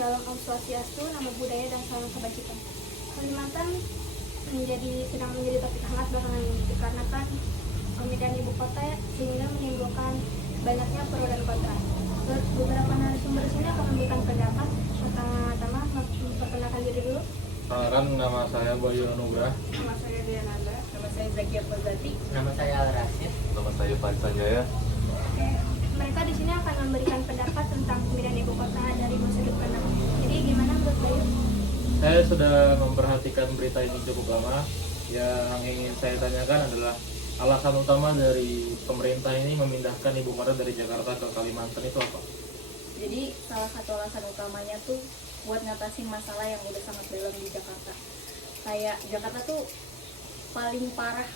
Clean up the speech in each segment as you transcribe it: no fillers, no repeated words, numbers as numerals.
Shalom Om Swastiastu, Namo Buddhaya dan Salam Kebajikan. Kalimantan sedang menjadi topik hangat belakangan ini dikarenakan pemindahan ibu kota sehingga menimbulkan banyaknya pro dan kontra. Beberapa narasumber di sini akan memberikan pendapat. Pertama-tama memperkenalkan diri dulu. Perkenalkan, nama saya Bayu Anugrah. Nama saya Diananda. Nama saya Zakia Pozati. Nama saya Al Rasid. Nama saya Farid Sanjaya. Oke, mereka di sini akan memberikan pendapat tentang pemindahan ibu kota dari sudut pandang. Jadi gimana menurut Bayu? Saya sudah memperhatikan berita ini cukup lama. Yang ingin saya tanyakan adalah alasan utama dari pemerintah ini memindahkan ibu kota dari Jakarta ke Kalimantan itu apa? Jadi salah satu alasan utamanya tuh buat ngatasin masalah yang udah sangat dalam di Jakarta. Kayak Jakarta tuh paling parah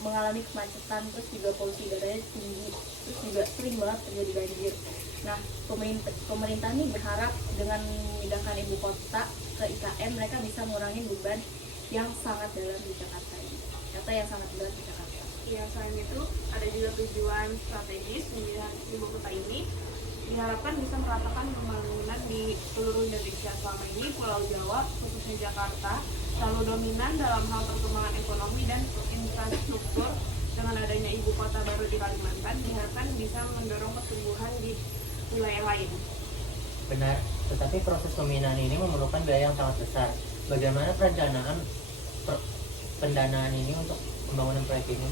mengalami kemacetan, terus juga polusi udaranya tinggi, terus juga sering banget terjadi banjir. Nah, pemerintah ini berharap dengan memindahkan ibu kota ke IKN mereka bisa mengurangi beban yang sangat dalam di Jakarta ini. Kata yang sangat berat di Jakarta. Ya, selain itu ada juga tujuan strategis pemindahan ibu kota ini diharapkan bisa meratakan pembangunan di seluruh Indonesia. Selama ini Pulau Jawa, khususnya Jakarta, selalu dominan dalam hal perkembangan ekonomi dan infrastruktur. Dengan adanya ibu kota baru di Kalimantan diharapkan bisa mendorong pertumbuhan di wilayah lain. Benar, tetapi proses pemindahan ini memerlukan biaya yang sangat besar. Bagaimana perencanaan pendanaan ini untuk pembangunan proyek ini?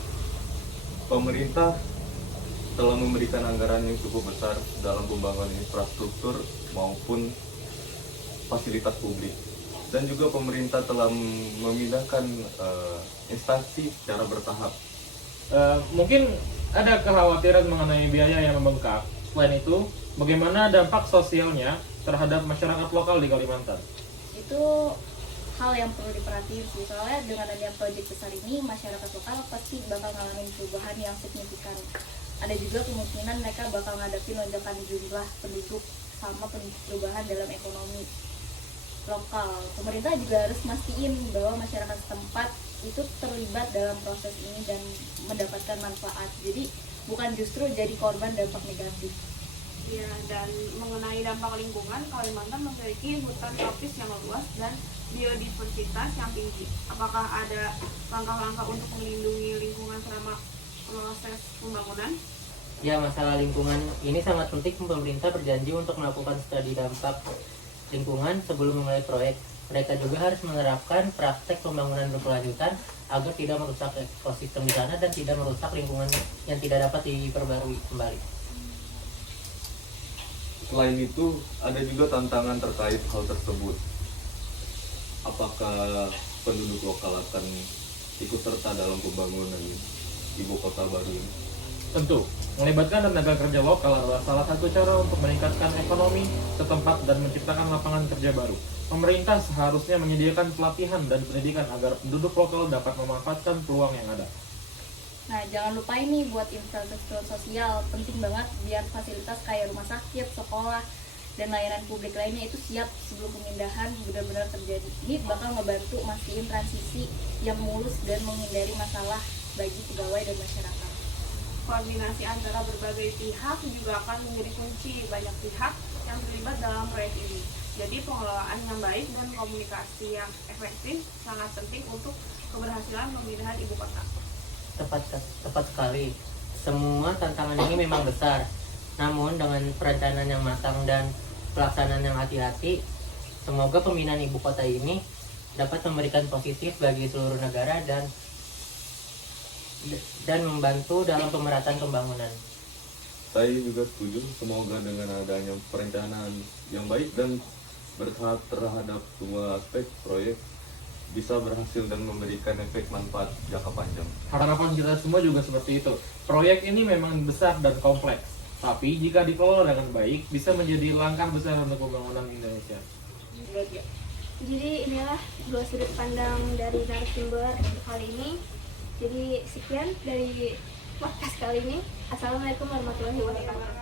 Pemerintah telah memberikan anggaran yang cukup besar dalam pembangunan infrastruktur maupun fasilitas publik. Dan juga pemerintah telah memindahkan instansi secara bertahap. Mungkin ada kekhawatiran mengenai biaya yang membengkak. Selain itu, bagaimana dampak sosialnya terhadap masyarakat lokal di Kalimantan? Itu hal yang perlu diperhatiin sih, soalnya dengan adanya proyek besar ini masyarakat lokal pasti bakal ngalamin perubahan yang signifikan. Ada juga kemungkinan mereka bakal ngadapin lonjakan jumlah penduduk sama perubahan dalam ekonomi lokal. Pemerintah juga harus mastiin bahwa masyarakat setempat itu terlibat dalam proses ini dan mendapatkan manfaat. Jadi bukan justru jadi korban dampak negatif. Ya, dan mengenai dampak lingkungan, Kalimantan memiliki hutan tropis yang luas dan biodiversitas yang tinggi. Apakah ada langkah-langkah untuk melindungi lingkungan selama proses pembangunan? Ya, masalah lingkungan ini sangat penting. Pemerintah berjanji untuk melakukan studi dampak lingkungan sebelum memulai proyek. Mereka juga harus menerapkan praktek pembangunan berkelanjutan agar tidak merusak ekosistem di sana dan tidak merusak lingkungan yang tidak dapat diperbarui kembali. Selain itu, ada juga tantangan terkait hal tersebut. Apakah penduduk lokal akan ikut serta dalam pembangunan ibu kota baru ini? Tentu, melibatkan tenaga kerja lokal adalah salah satu cara untuk meningkatkan ekonomi setempat dan menciptakan lapangan kerja baru. Pemerintah seharusnya menyediakan pelatihan dan pendidikan agar penduduk lokal dapat memanfaatkan peluang yang ada. Nah, jangan lupa ini buat infrastruktur sosial, penting banget biar fasilitas kayak rumah sakit, sekolah, dan layanan publik lainnya itu siap sebelum pemindahan benar-benar terjadi. Ini bakal ngebantu mastiin transisi yang mulus dan menghindari masalah bagi pegawai dan masyarakat. Koordinasi antara berbagai pihak juga akan menjadi kunci. Banyak pihak yang terlibat dalam proyek ini. Jadi pengelolaan yang baik dan komunikasi yang efektif sangat penting untuk keberhasilan pemindahan ibu kota. Tepat sekali. Semua tantangan ini memang besar. Namun dengan perencanaan yang matang dan pelaksanaan yang hati-hati, semoga pemindahan ibu kota ini dapat memberikan positif bagi seluruh negara dan membantu dalam pemerataan pembangunan. Saya juga setuju, semoga dengan adanya perencanaan yang baik dan bertahap terhadap semua aspek proyek bisa berhasil dan memberikan efek manfaat jangka panjang. Harapan kita semua juga seperti itu. Proyek ini memang besar dan kompleks, tapi jika dikelola dengan baik, bisa menjadi langkah besar untuk pembangunan Indonesia. Jadi inilah dua sudut pandang dari narasumber kali ini. Jadi sekian dari podcast kali ini. Assalamualaikum warahmatullahi wabarakatuh.